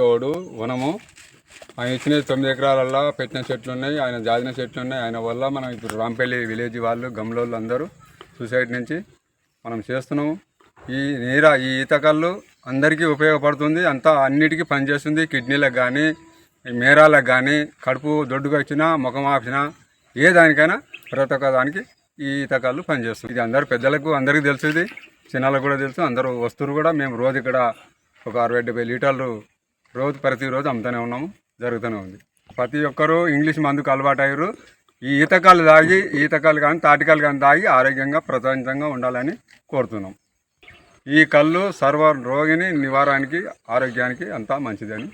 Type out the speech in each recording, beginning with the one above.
గౌడు వనము ఆయన ఇచ్చిన 9 ఎకరాలలో పెట్టిన చెట్లు ఉన్నాయి, ఆయన జాదిన చెట్లు ఉన్నాయి. ఆయన వల్ల మనం ఇప్పుడు రాంపల్లి విలేజ్ వాళ్ళు గమ్లోళ్ళు అందరూ సొసైటీ నుంచి మనం చేస్తున్నాము. ఈ ఈతకళ్ళు అందరికీ ఉపయోగపడుతుంది. అంతా అన్నిటికీ పనిచేస్తుంది. కిడ్నీలకు కానీ, మేరాలకు కానీ, కడుపు దొడ్డుగా ఇచ్చినా, ముఖం ఆపినా, ఏ దానికైనా ప్రతి ఒక్క దానికి ఈ ఈతకళ్ళు పనిచేస్తుంది. ఇది అందరు పెద్దలకు అందరికీ తెలుసు, ఇది చిన్నలకు కూడా తెలుసు. అందరూ వస్తువులు కూడా మేము రోజు ఇక్కడ ఒక 60-70 లీటర్లు ప్రతిరోజు అమ్ముతూనే ఉన్నాము, జరుగుతూనే ఉంది. ప్రతి ఒక్కరూ ఇంగ్లీష్ మందుకు అలవాటు అయ్యారు. ఈ ఈతకాలు తాగి, ఈతకాలు కానీ తాటికాలు కానీ తాగి ఆరోగ్యంగా ప్రశాంతంగా ఉండాలని కోరుతున్నాం. ఈ కళ్ళు సర్వ రోగిని నివారణకి, ఆరోగ్యానికి అంతా మంచిదని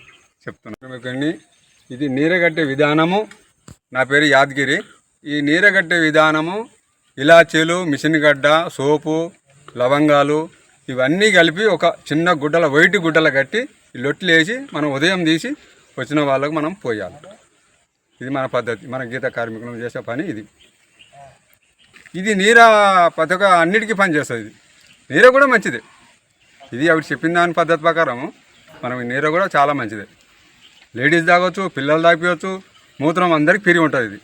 చెప్తున్నాం. ఇది నీరగట్టే విధానము. నా పేరు యాదగిరి. ఈ నీరగట్టే విధానము ఇలాచీలు, మిషన్ గడ్డ, సోపు, లవంగాలు ఇవన్నీ కలిపి ఒక చిన్న గుడ్డల వైట్ గుడ్డల కట్టి లొట్లు వేసి మనం ఉదయం తీసి వచ్చిన వాళ్ళకు మనం పోయాలి. ఇది మన పద్ధతి, మన గీత కార్మికులు చేసే పని ఇది. ఇది నీర ప్రతి ఒక్క అన్నిటికీ పని చేస్తుంది. నీర కూడా మంచిదే. ఇది ఆవిడ చెప్పిన దాని పద్ధతి ప్రకారము మనం నీర కూడా చాలా మంచిదే. లేడీస్ తాగొచ్చు, పిల్లలు తాగిపోవచ్చు, మూత్రం అందరికి పెరిగి ఉంటుంది. ఇది